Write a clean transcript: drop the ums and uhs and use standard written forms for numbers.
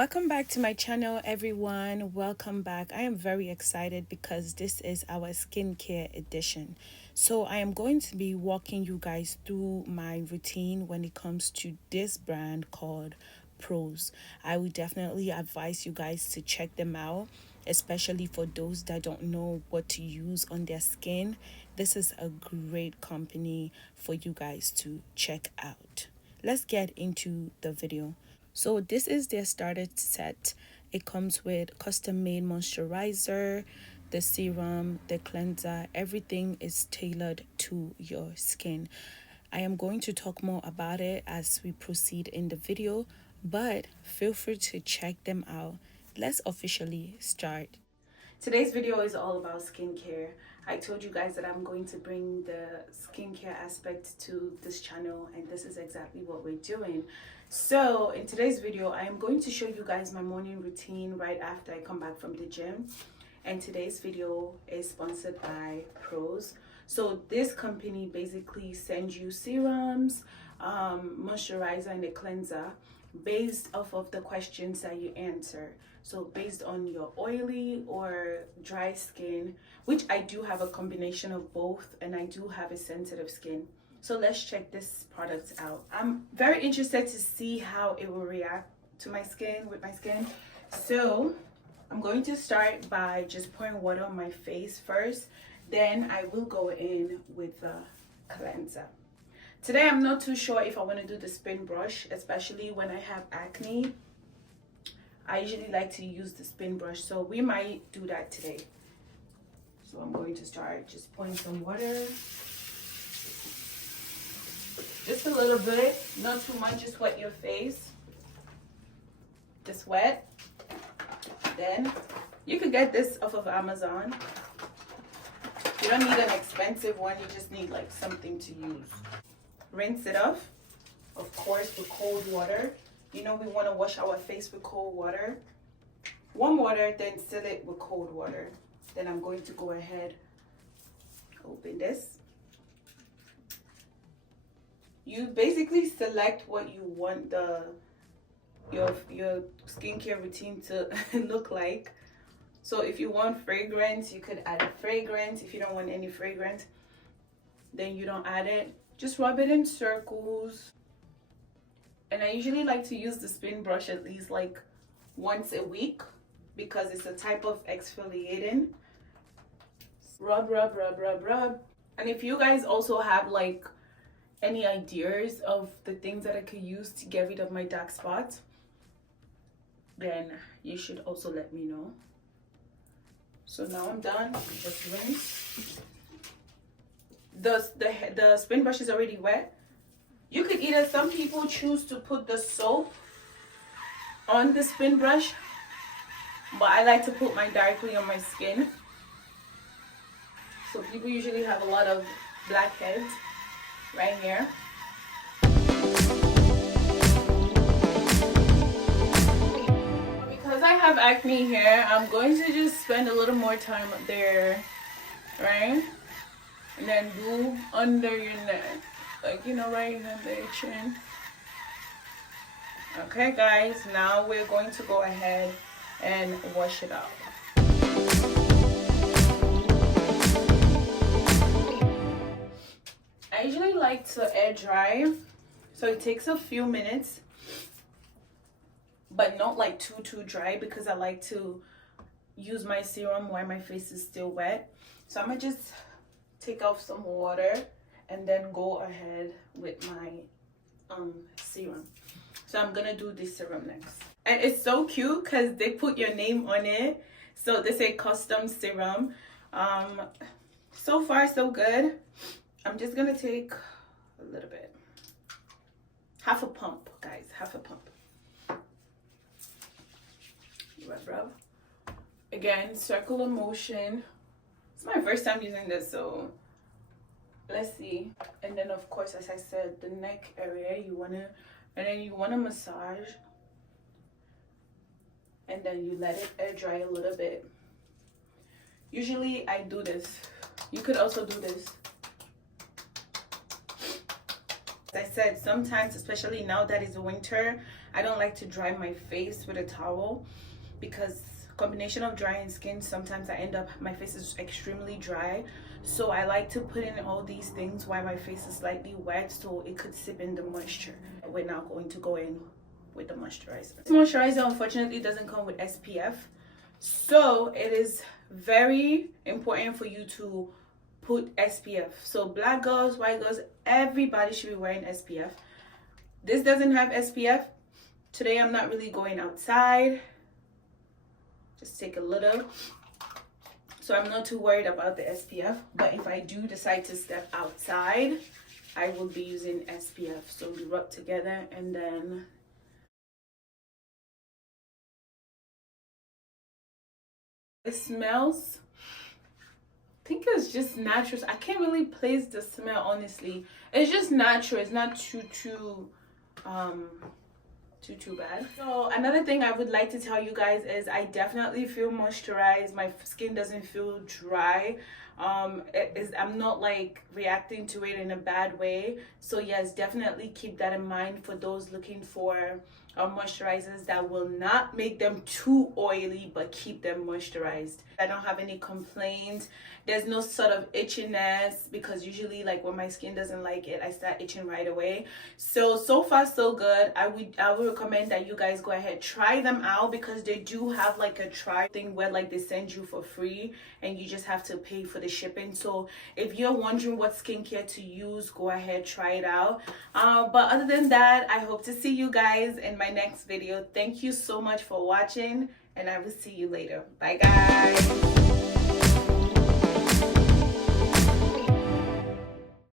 Welcome back to my channel, everyone. Welcome back. I am very excited because this is our skincare edition. So I am going to be walking you guys through my routine when it comes to this brand called Pros. I would definitely advise you guys to check them out, especially for those that don't know what to use on their skin. This is a great company for you guys to check out. Let's get into the video. So this is their starter set. It comes with custom made moisturizer, the serum, the cleanser. Everything is tailored to your skin. I am going to talk more about it as we proceed in the video, but feel free to check them out. Let's officially start. Today's video is all about skincare. I told you guys that I'm going to bring the skincare aspect to this channel, and this is exactly what we're doing. So in today's video, I am going to show you guys my morning routine right after I come back from the gym. And today's video is sponsored by Pros. So this company basically sends you serums, moisturizer, and a cleanser based off of the questions that you answer. So based on your oily or dry skin, which I do have a combination of both, and I do have a sensitive skin. So let's check this product out. I'm very interested to see how it will react to my skin, with my skin. So I'm going to start by just pouring water on my face first. Then I will go in with the cleanser. Today I'm not too sure if I want to do the spin brush, especially when I have acne. I usually like to use the spin brush, so we might do that today. So I'm going to start just pouring some water. Just a little bit, not too much, just wet your face. Just wet. Then you could get this off of Amazon. You don't need an expensive one, you just need like something to use. Rinse it off, of course, with cold water. You know we want to wash our face with cold water. Warm water, then seal it with cold water. Then I'm going to go ahead, open this. You basically select what you want your skincare routine to look like. So if you want fragrance, you could add a fragrance. If you don't want any fragrance, then you don't add it. Just rub it in circles. And I usually like to use the spin brush at least like once a week because it's a type of exfoliating. Rub, rub, rub, rub, rub. And if you guys also have like any ideas of the things that I could use to get rid of my dark spots, then you should also let me know. So now I'm done. Just rinse. The spin brush is already wet. You could either, some people choose to put the soap on the spin brush, but I like to put mine directly on my skin. So people usually have a lot of blackheads right here. Because I have acne here, I'm going to just spend a little more time up there, right? And then go under your neck, like, you know, right under your chin. Okay guys, now we're going to go ahead and wash it out. I usually like to air dry, so it takes a few minutes, but not like too dry, because I like to use my serum while my face is still wet. So I'm gonna just take off some water and then go ahead with my serum. So I'm gonna do this serum next, and it's so cute because they put your name on it. So they say custom serum. So far so good. I'm just gonna take a little bit, half a pump, guys, half a pump. Rub, rub. Again, circular motion. It's my first time using this, so let's see. And then of course, as I said, the neck area, you wanna massage, and then you let it air dry a little bit. Usually I do this. You could also do this. As I said, sometimes, especially now that it's winter, I don't like to dry my face with a towel because combination of dry and skin, sometimes I end up, my face is extremely dry. So I like to put in all these things while my face is slightly wet so it could sip in the moisture. We're now going to go in with the moisturizer. This moisturizer unfortunately doesn't come with SPF. So it is very important for you to put SPF. So black girls, white girls, everybody should be wearing SPF. This doesn't have SPF. Today I'm not really going outside. Just take a little. So I'm not too worried about the SPF. But if I do decide to step outside, I will be using SPF. So we rub together and then it smells, I think it's just natural. I can't really place the smell, honestly. It's just natural. It's not too bad. So another thing I would like to tell you guys is I definitely feel moisturized. My skin doesn't feel dry. I'm not like reacting to it in a bad way. So yes, definitely keep that in mind for those looking for moisturizers that will not make them too oily but keep them moisturized. I don't have any complaints. There's no sort of itchiness, because usually like when my skin doesn't like it, I start itching right away. So far so good. I would recommend that you guys go ahead, try them out, because they do have like a try thing where like they send you for free and you just have to pay for the shipping. So if you're wondering what skincare to use, go ahead, try it out. But other than that, I hope to see you guys in my next video. Thank you so much for watching, and I will see you later. Bye guys.